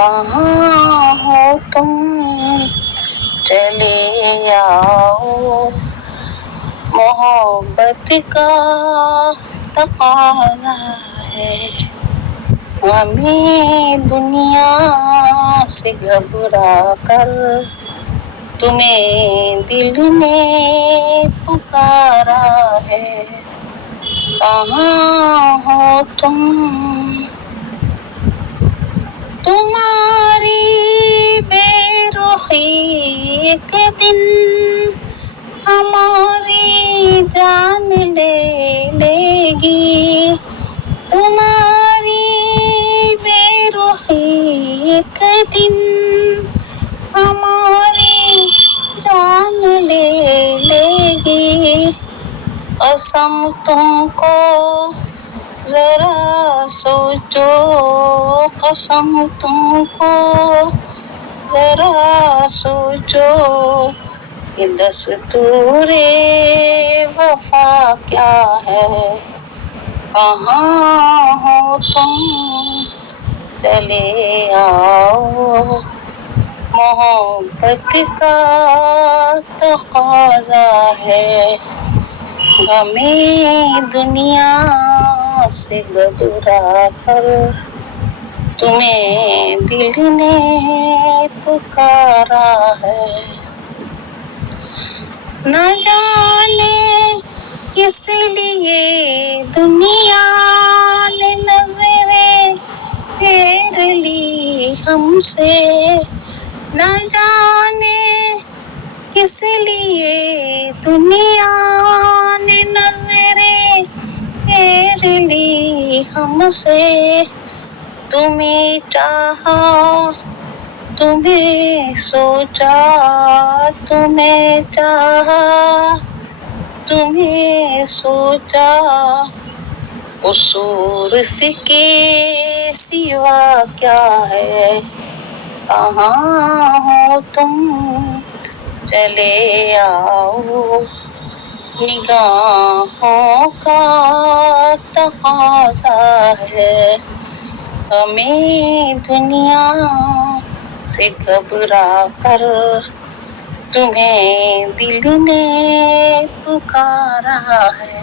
कहाँ हो तुम, चले आओ। मोहब्बत का तकाज़ा है, हमें दुनिया से घबरा कर तुम्हें दिल ने पुकारा है। कहाँ हो तुम, तुम्हारी बेरुखी एक दिन हमारी जान ले लेगी। तुम्हारी बेरुखी एक दिन हमारी जान ले लेगी। कसम तुमको जरा सोचो, कसम तुमको जरा सोचो, ये दस्तूरे वफा क्या है। कहाँ हो तुम, चले आओ। मोहब्बत का तकाज़ा है, हमें दुनिया से घबरा कर तुम्हें दिल ने पुकारा है। न जाने किस लिए दुनिया ने नजरें फेर ली हमसे। न जाने किस लिए दुनिया ने नजरें फेर ली हमसे। तुम्हें चाहा, तुम्हें सोचा, तुम्हें चाहा, तुम्हें सोचा, कसूर के सिवा क्या है। कहाँ हो तुम, चले आओ। निगाहों का तकाज़ा है, हमें दुनिया से घबरा कर तुम्हें दिल ने पुकारा है।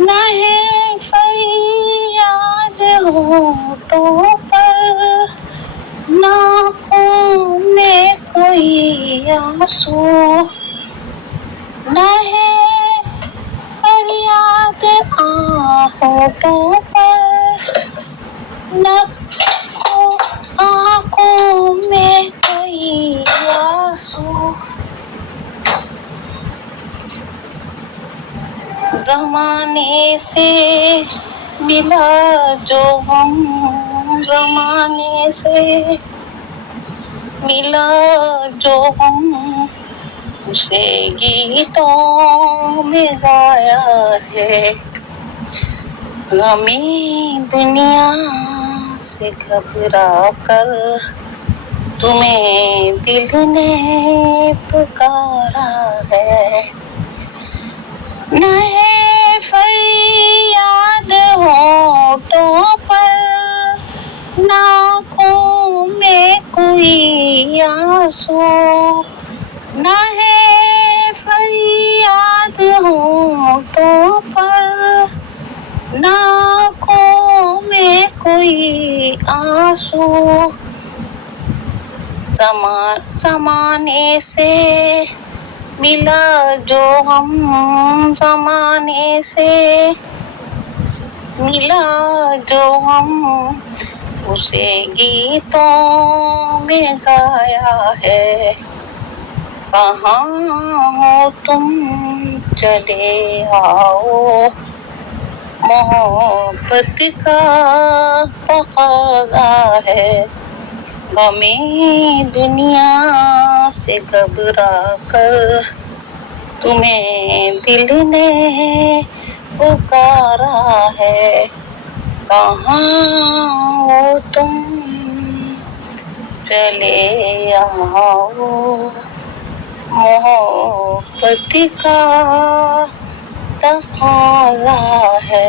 न है फरियाद होठों पर, न आँखों में कोई आंसू। न है फरियाद होठों पर, न आँखों में कोई आंसू। ज़माने से मिला जो गम, ज़माने से मिला जो गम, उसे गीतों में गाया है। गमी दुनिया से घबरा कर तुम्हें दिल ने पुकारा है। न है फरियाद होठों पर, न आँखों में कोई आंसू। न है फरियाद होठों पर, न आँखों में कोई आंसू। ज़माने से मिला जो हम, ज़माने से मिला जो हम, उसे गीतों में गाया है। कहाँ हो तुम, चले आओ। मोहब्बत का तकाज़ा है, हमें दुनिया से घबरा कर तुम्हें दिल ने पुकारा है। कहाँ हो तुम, चले आओ। मोहब्बत का तकाज़ा है।